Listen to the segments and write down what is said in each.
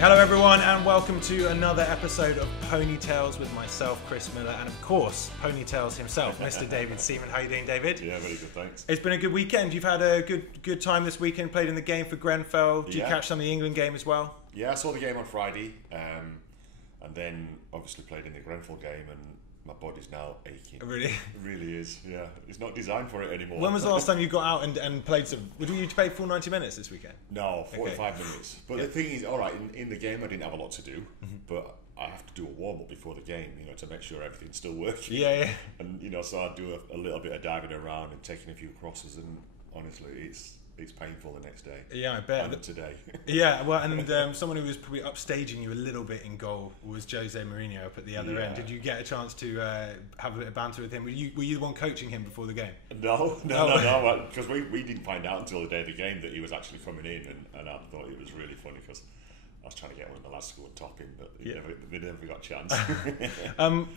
Hello everyone and welcome to another episode of Ponytails with myself, Chris Miller, and of course, Ponytails himself, Mr. David Seaman. How are you doing, David? Yeah, very good, thanks. It's been a good weekend. You've had a good time this weekend, played in the game for Grenfell. Did you catch some of the England game as well? Yeah, I saw the game on Friday, and then obviously played in the Grenfell game, and my body's now aching. Really? It really is, yeah. It's not designed for it anymore. When was the last time you got out and played some... Did you play full 90 minutes this weekend? No, 45 minutes. But the thing is, all right, in the game I didn't have a lot to do, but I have to do a warm-up before the game, to make sure everything's still working. Yeah. And, so I do a little bit of diving around and taking a few crosses, and honestly, it's painful the next day. Yeah, I bet. And today. Yeah, well, and someone who was probably upstaging you a little bit in goal was Jose Mourinho up at the other end. Did you get a chance to have a bit of banter with him? Were you the one coaching him before the game? No, because we didn't find out until the day of the game that he was actually coming in, and I thought it was really funny because I was trying to get one of the lads to go and top him, but they never got a chance.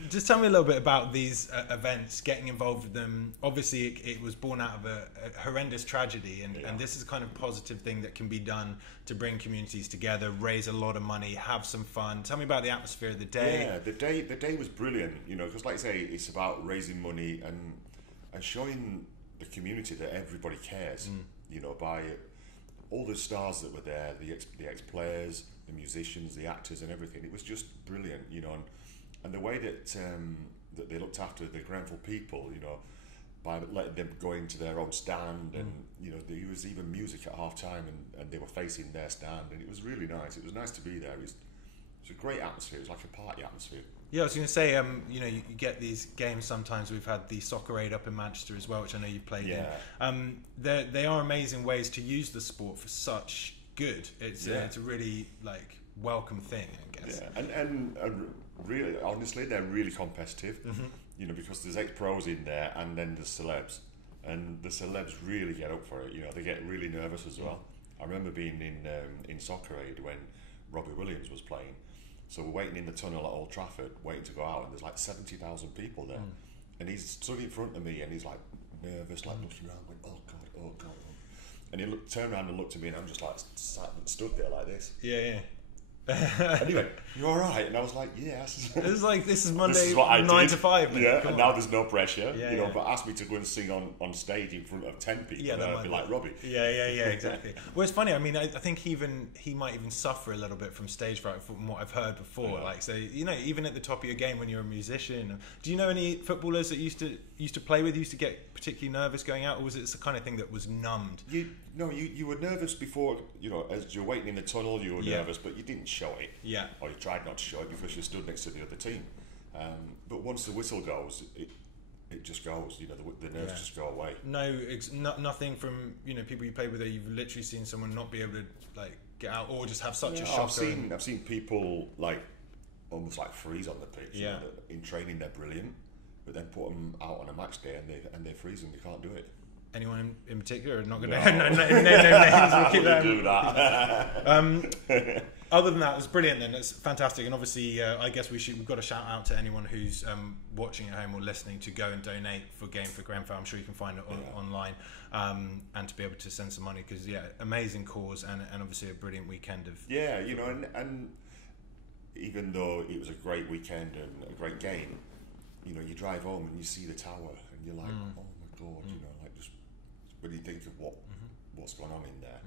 Just tell me a little bit about these events, getting involved with them. Obviously, it was born out of a horrendous tragedy, and this is a kind of positive thing that can be done to bring communities together, raise a lot of money, have some fun. Tell me about the atmosphere of the day. Yeah, the day was brilliant, because like I say, it's about raising money and showing the community that everybody cares, by all the stars that were there, the ex-players, the musicians, the actors and everything. It was just brilliant, and the way that they looked after the Grenfell people, by letting them go into their own stand, and there was even music at half time, and they were facing their stand, and it was really nice. It was nice to be there. It was a great atmosphere. It was like a party atmosphere. Yeah, I was going to say, you get these games sometimes. We've had the Soccer Aid up in Manchester as well, which I know you've played in. They are amazing ways to use the sport for such good. It's a really welcome thing, I guess. Yeah, and really, honestly, they're really competitive. Because there's ex-pros in there, and then there's celebs, and the celebs really get up for it. They get really nervous as well. I remember being in Soccer Aid when Robbie Williams was playing. So we're waiting in the tunnel at Old Trafford, waiting to go out, and there's 70,000 people there. And he's stood in front of me, and he's nervous, looking around, going, oh God. And he turned around and looked at me, and I'm just stood there like this. Yeah. And he went, "You all right?" And I was like, "Yes." This is Monday 9 to 5. Man. Yeah, and now there's no pressure. But ask me to go and sing on stage in front of 10 people, and I'd be like Robbie. Yeah, exactly. Well, it's funny. I mean, I think he might even suffer a little bit from stage fright from what I've heard before. Even at the top of your game when you're a musician. Do you know any footballers that used to play with, used to get particularly nervous going out, or was it the kind of thing that was numbed? You were nervous before. As you're waiting in the tunnel, you were nervous, but you didn't show it. Yeah. Or you tried not to show it because you stood next to the other team. But once the whistle goes, it just goes. The nerves just go away. No, nothing from people you play with. You've literally seen someone not be able to get out, or just have such a shock. I've seen people almost freeze on the pitch. Yeah. In training, they're brilliant, but then put them out on a match day and they freeze and they can't do it. Anyone in particular? Not going to name names. We'll keep that. Do that. Other than that, it was brilliant. Then it's fantastic, and obviously, I guess we've got to shout out to anyone who's watching at home or listening to go and donate for Game for Grenfell. I'm sure you can find it online, and to be able to send some money because amazing cause and obviously a brilliant weekend of and even though it was a great weekend and a great game, you drive home and you see the tower and you're like, oh my God, just when you think of what's going on in there.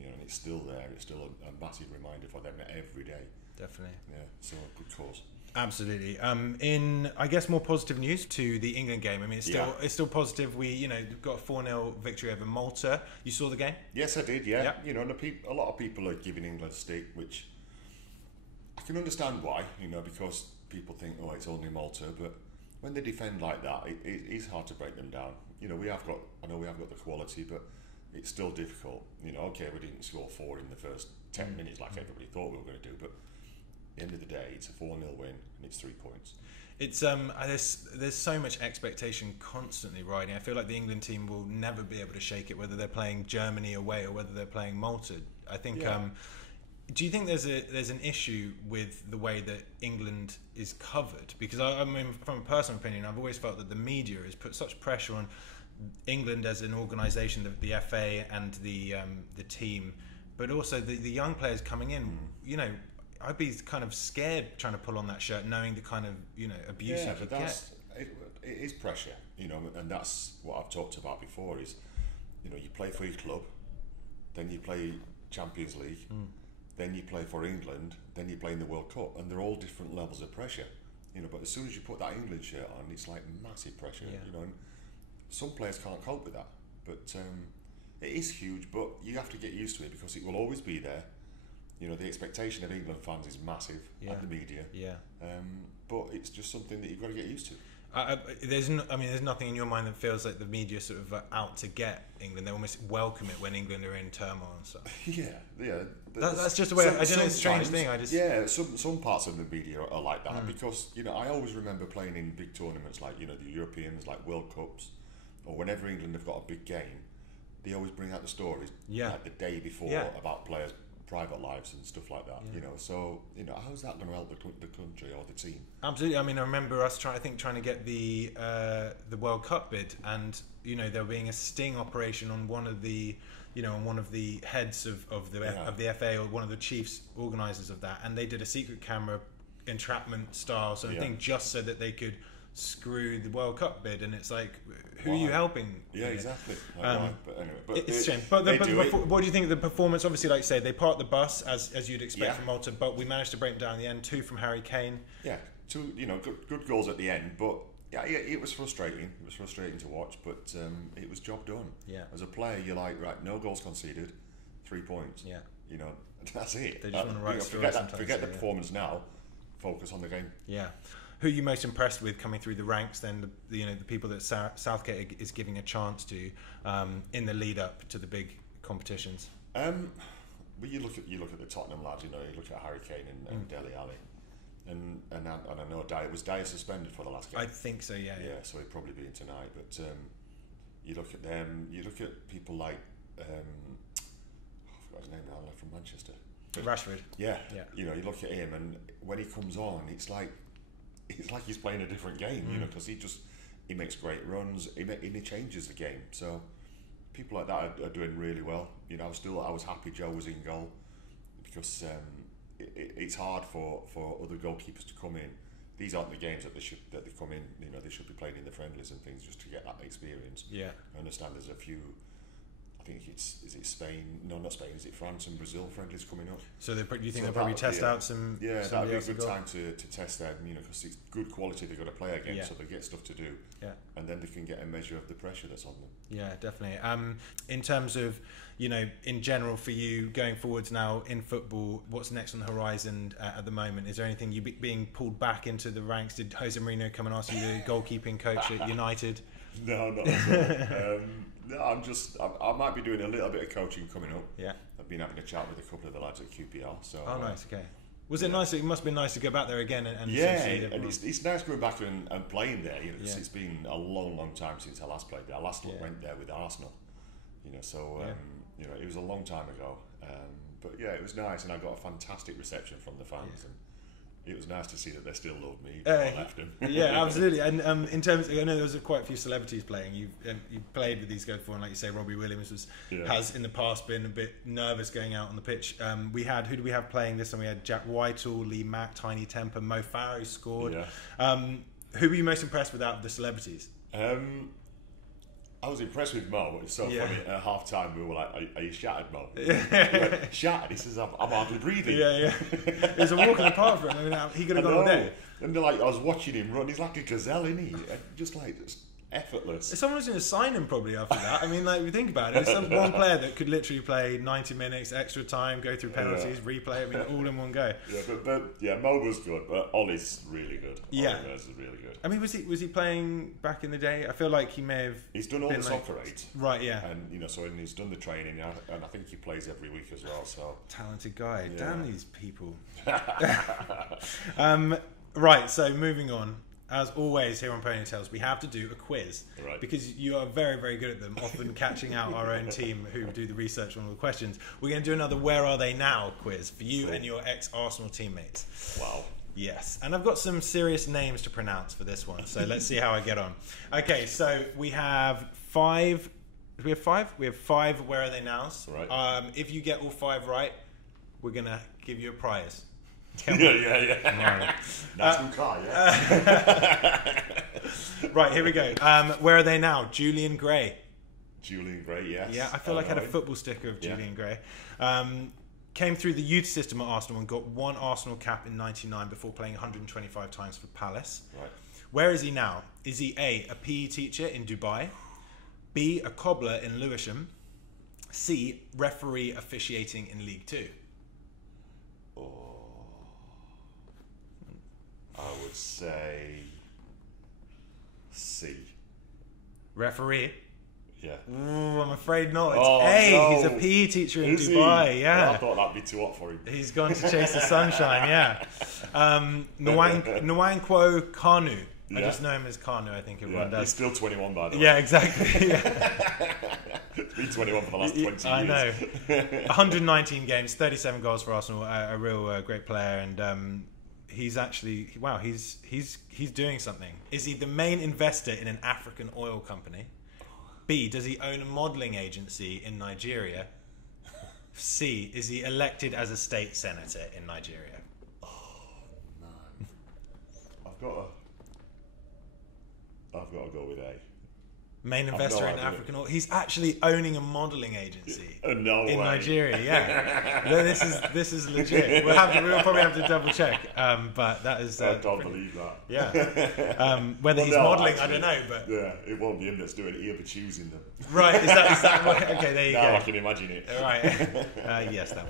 And it's still there. It's still a massive reminder for them every day. Definitely. Yeah, so good cause. Absolutely. In I guess more positive news to the England game. I mean, it's still positive. We got a 4-0 victory over Malta. You saw the game? Yes, I did. Yeah. And a lot of people are giving England stick, which I can understand why. Because people think, oh, it's only Malta, but when they defend like that, it is hard to break them down. I know we have got the quality, but it's still difficult. Okay, we didn't score 4 in the first 10 minutes like everybody thought we were going to do, but at the end of the day, it's a 4-0 win and it's 3 points. It's there's so much expectation constantly riding. I feel like the England team will never be able to shake it, whether they're playing Germany away or whether they're playing Malta. I think. Do you think there's an issue with the way that England is covered? Because I mean, from a personal opinion, I've always felt that the media has put such pressure on England as an organisation, the FA and the team, but also the young players coming in. You know, I'd be kind of scared trying to pull on that shirt, knowing the kind of, you know, abuse you could get. It is pressure, you know, and that's what I've talked about before. Is, you know, you play for your club, then you play Champions League, then you play for England, then you play in the World Cup, and they're all different levels of pressure, you know. But as soon as you put that England shirt on, it's like massive pressure, you know. And some players can't cope with that, but it is huge. But you have to get used to it because it will always be there. You know, the expectation of England fans is massive at the media. But it's just something that you've got to get used to. There's nothing in your mind that feels like the media sort of out to get England. They almost welcome it when England are in turmoil and stuff. That's just the way. I don't know. It's a strange thing. Some parts of the media are like that because, you know, I always remember playing in big tournaments like, you know, the Europeans, like World Cups, or whenever England have got a big game, they always bring out the stories like the day before about players' private lives and stuff like that, you know. So, you know, how's that going to help the country or the team? Absolutely. I mean, I remember us trying to get the World Cup bid, and, you know, there being a sting operation on one of the, you know, on one of the heads of the FA, or one of the chiefs organisers of that, and they did a secret camera entrapment style sort of thing just so that they could screw the World Cup bid. And it's like, who are you helping? Yeah, exactly. But anyway, it's a shame. But what do you think of the performance? Obviously, like you say, they parked the bus as you'd expect from Malta, but we managed to break them down in the end. 2 from Harry Kane. Yeah, 2, you know, good goals at the end. But yeah, it was frustrating. It was frustrating to watch, but it was job done. Yeah. As a player, you're like, right, no goals conceded, 3 points. Yeah. You know, that's it. They just want to write forget the performance now. Focus on the game. Yeah. Who are you most impressed with coming through the ranks? Then the people that Southgate is giving a chance to in the lead up to the big competitions. But you look at the Tottenham lads. You know, you look at Harry Kane and Dele Alli, and I know Dyer suspended for the last game. I think so. Yeah. So he'd probably be in tonight. But you look at them. You look at people like I forgot his name now. Left from Manchester. Rashford. Yeah. You know, you look at him, and when he comes on, it's like he's playing a different game, you know, because he makes great runs, he changes the game. So people like that are doing really well. You know, I was happy Joe was in goal, because it's hard for other goalkeepers to come in. These aren't the games that they come in. You know, they should be playing in the friendlies and things just to get that experience. Yeah, I understand there's a few. I think is it Spain? No, not Spain. Is it France and Brazil friendlies coming up? So do you think they'll probably test out some? Yeah, that'd be a good time to test them. You know, because it's good quality they've got to play against, so they get stuff to do. Yeah, and then they can get a measure of the pressure that's on them. Yeah, definitely. In terms of, you know, in general for you going forwards now in football, what's next on the horizon at the moment? Is there anything you being pulled back into the ranks? Did Jose Mourinho come and ask you the goalkeeping coach at United? No, not at all. No, I might be doing a little bit of coaching coming up. Yeah. I've been having a chat with a couple of the lads at QPR. So. Oh, nice. Okay. Was it nice? It must have been nice to go back there again and see and it's nice going back and playing there. You know, it's been a long time since I last played there. I last went there with Arsenal. You know, so you know, it was a long time ago. But yeah, it was nice, and I got a fantastic reception from the fans. And it was nice to see that they still loved me when I left them. Yeah, absolutely. And in terms, I know there was quite a few celebrities playing. You've played with these guys before, and like you say, Robbie Williams has in the past been a bit nervous going out on the pitch. Who do we have playing this? And we had Jack Whitehall, Lee Mack, Tiny Temper, Mo Farah scored. Yeah. Who were you most impressed with out of the celebrities? I was impressed with Mo. It's so funny. At half time, we were like, "Are you shattered, Mo?" He went, shattered. He says, "I'm hardly breathing." Yeah. It was a walk in the park for him. I mean, he could have gone all day. And I was watching him run. He's like a gazelle, isn't he? Just effortless. Someone's going to sign him probably after that. I mean, like, if you think about it, it's one player that could literally play 90 minutes, extra time, go through penalties, replay. I mean, all in one go. Yeah, but Mo was good, but Ollie's really good. Yeah, Ollie's really good. I mean, was he playing back in the day? I feel like he may have. He's done all the soccer aids, right? Yeah, and you know, so he's done the training, and I think he plays every week as well. So talented guy. Yeah. Damn these people. Right. So moving on. As always here on Ponytails, we have to do a quiz, because you are very, very good at them, often catching out our own team who do the research on all the questions. We're going to do another Where Are They Now quiz for you and your ex-Arsenal teammates. Wow. Yes, and I've got some serious names to pronounce for this one, so let's see how I get on. Okay, so we have 5 We have 5. We have 5. Where are they nows? Right. If you get all 5 right, we're gonna give you a prize. Yeah. National car, yeah. Right, here we go. Where are they now? Julian Gray. Julian Gray, yes. Yeah, I feel like I had a football sticker of Julian Gray. Came through the youth system at Arsenal and got 1 Arsenal cap in '99 before playing 125 times for Palace. Right. Where is he now? Is he A, a PE teacher in Dubai, B, a cobbler in Lewisham, C, referee officiating in League 2? I would say C. Referee? Yeah. Ooh, I'm afraid not. It's Oh, A. no. He's a PE teacher in Is Dubai. he? Yeah. Well, I thought that'd be too hot for him. He's gone to chase the sunshine. Yeah. Nwankwo Kanu. I just know him as Kanu. I think everyone does. He's still 21 by the way. Yeah, exactly. He's been 21 for the last 20 years. I know. 119 games, 37 goals for Arsenal. A real great player, and he's actually he's doing something. Is he the main investor in an African oil company? B, does he own a modelling agency in Nigeria? C, is he elected as a state senator in Nigeria? Oh, man. I've got to go with A. Main investor in African oil. He's actually owning a modelling agency No in way. Nigeria. Yeah, no, this is legit. We'll probably have to double check. But that is. I can't believe that. Yeah. Whether he's modelling, actually, I don't know. But yeah, it won't be him that's doing it. He'll be choosing them. Right? Is that what, okay? There you go. Now I can imagine it. Right. Yes, that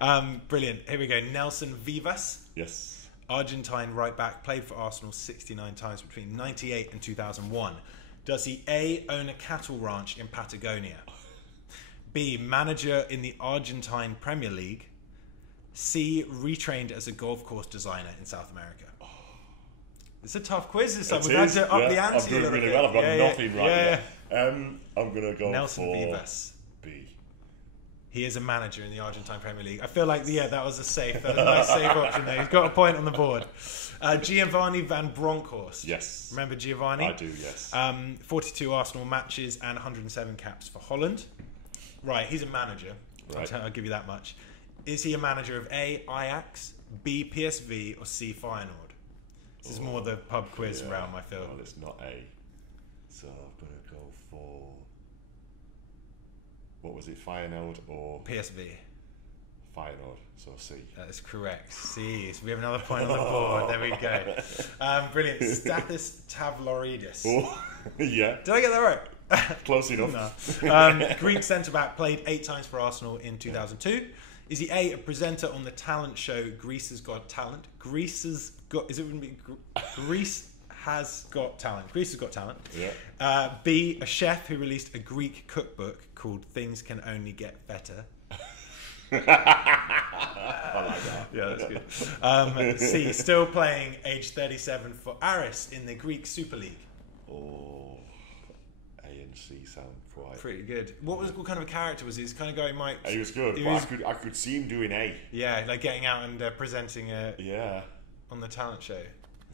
one. Brilliant. Here we go. Nelson Vivas. Yes. Argentine right back, played for Arsenal 69 times between 98 and 2001. Does he A, own a cattle ranch in Patagonia? B, manager in the Argentine Premier League? C, retrained as a golf course designer in South America? It's a tough quiz this time. We've had to up the ante. I'm doing really well. I've got nothing right yet. I'm going to go Nelson for Vivas. B. He is a manager in the Argentine Premier League. I feel like, that was a nice safe option there. He's got a point on the board. Giovanni Van Bronckhorst. Yes. Remember Giovanni? I do, yes. 42 Arsenal matches and 107 caps for Holland. Right, he's a manager. Right. I'll give you that much. Is he a manager of A, Ajax, B, PSV, or C, Feyenoord? This is more the pub quiz realm, I feel. Well, it's not A. So I'm going to go for... What was it, Feyenoord or... PSV. Feyenoord, so C. That is correct. C. So we have another point on the board. There we go. Brilliant. Stathis Tavloridis. Oh, yeah. Did I get that right? Close enough. No. Greek centre-back, played 8 times for Arsenal in 2002. Is he A, a presenter on the talent show Greece Has Got Talent? Greece Has Got Talent. Greece Has Got Talent. Yeah. B, a chef who released a Greek cookbook called Things Can Only Get Better. I like that. Yeah, that's good. C, still playing, age 37 for Aris in the Greek Super League. Oh, A and C sound quite... Pretty good. What kind of a character was he? He's kind of going, Mike. He was good, but I could see him doing A. Yeah, like getting out and presenting on the talent show.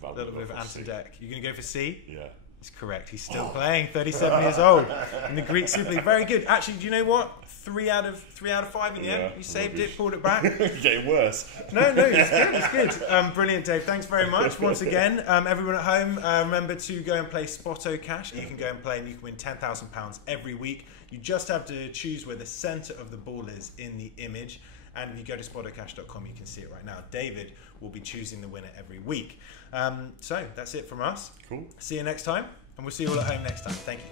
A little bit of Anton Deck. You going to go for C? Yeah. He's correct. He's still playing. 37 years old in the Greek Super League. Very good. Actually, do you know what? 3 out of 5 in the end. You saved it, pulled it back. Getting worse. No, it's good. Brilliant, Dave. Thanks very much once again. Everyone at home, remember to go and play SpottoCash. You can go and play and you can win £10,000 every week. You just have to choose where the centre of the ball is in the image. And if you go to SpottoCash.com, you can see it right now. David will be choosing the winner every week. So that's it from us. Cool. See you next time. And we'll see you all at home next time. Thank you.